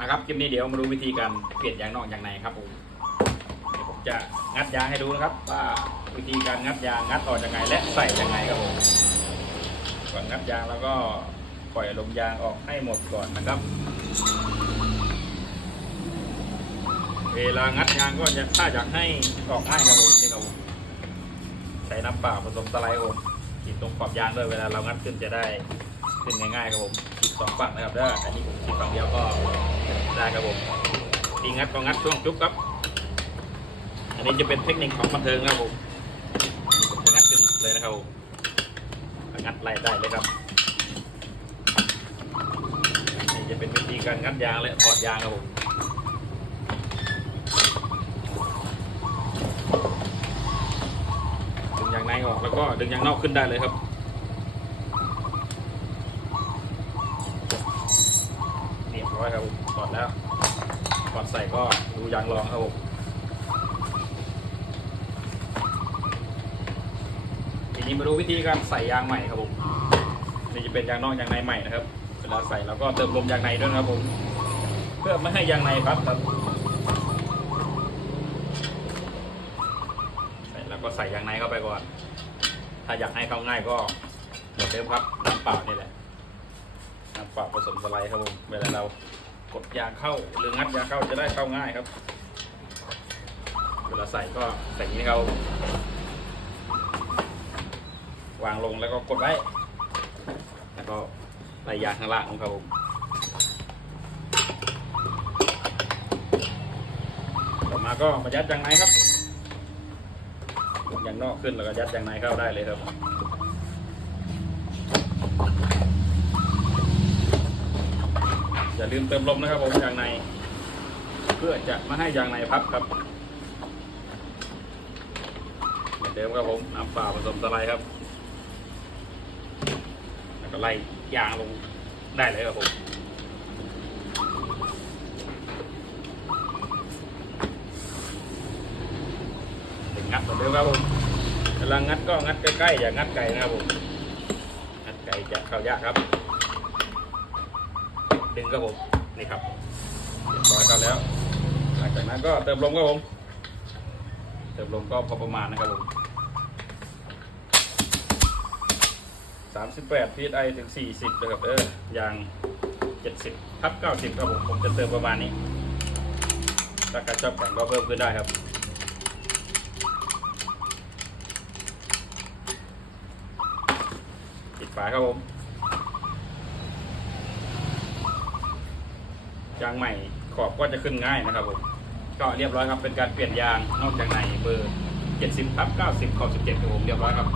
นะครับคลิปนี้เดี๋ยวมาดูวิธีการเปลี่ยนยางนอกยางในครับผมเดี๋ยวผมจะงัดยางให้ดูนะครับ ว่าวิธีการงัดยางงัดออกยังไง และใส่ยังไงครับผมก่อนงัดยางแล้วก็ปล่อยลมยางออกให้หมดก่อนนะครับ เวลางัดยางก็จะถ้าอยากให้ออกง่ายครับผมนี่ครับผมใช้น้ำเปล่าผสมสไลด์ครับผมขีดตรงขอบยางด้วยเวลาเรางัดขึ้นจะได้ขึ้นง่ายๆครับผมขีดสองฝั่งนะครับเด้ออันนี้ผมขีดฝั่งเดียวก็ ได้ครับผมทีงัดก็งัดช่วงจุ๊บครับ อันนี้จะเป็นเทคนิคของบันเทิงครับผมผมจะงัดขึ้นเลยนะครับผมงัดไล่ได้เลยครับนี่จะเป็นวิธีการงัดยางและถอดยางครับผมดึงยางในออกแล้วก็ดึงยางนอกขึ้นได้เลยครับ ร้อยครับผมถอดแล้วก่อนใส่ก็ดูยางรองครับผมทีนี้มาดูวิธีการใส่ยางใหม่ครับผมนี่จะเป็นยางนอกยางในใหม่นะครับ เวลาใส่เราก็เติมลมยางในด้วยนะครับผม เพื่อไม่ให้ยางในพับครับใส่แล้วก็ใส่ยางในเข้าไปก่อน ถ้าอยากให้เข้าง่ายก็เหมือนเดิมครับน้ำเปล่านี่แหละ น้ำเปล่าผสมสไลด์ครับผมเวลาเรากดยางเข้าหรืองัดยางเข้าจะได้เข้าง่ายครับ เวลาใส่ก็ใส่นี้เขาวางลงแล้วก็กดไว้ แล้วก็ไล่ยางข้างล่างของเขาผมต่อมาก็มายัดยางในครับยางนอกขึ้นแล้วก็ยัดยางในเข้าได้เลยครับ อย่าลืมเติมลมนะครับผมยางใน เพื่อจะไม่ให้ยางในพับครับเหมือนเดิมครับผมน้ำเปล่าผสมสไลด์ครับ แล้วก็ไล่ยางลงได้เลยครับผมงงัดเหมือนเดิมครับผมเวลางัดก็งัดใกล้ๆอย่างัดไกลนะครับผมงัดไกลจะเข้ายากครับ ดึงครับผมนี่ครับเรียบร้อยกันแล้ว หลังจากนั้นก็เติมลมครับผม เติมลมก็พอประมาณนะครับผม38 psi ถึง40นะครับเออยาง70ทับ90ครับผมผมจะเติมประมาณนี้ถ้าใครชอบแข็งก็เพิ่มขึ้นได้ครับปิดฝาครับผม ยางใหม่ขอบก็จะขึ้นง่ายนะครับผมก็เรียบร้อยครับเป็นการเปลี่ยนยางนอกจากในเบอร์ 70ทับ90ขอบ17ครับผมเรียบร้อยครับ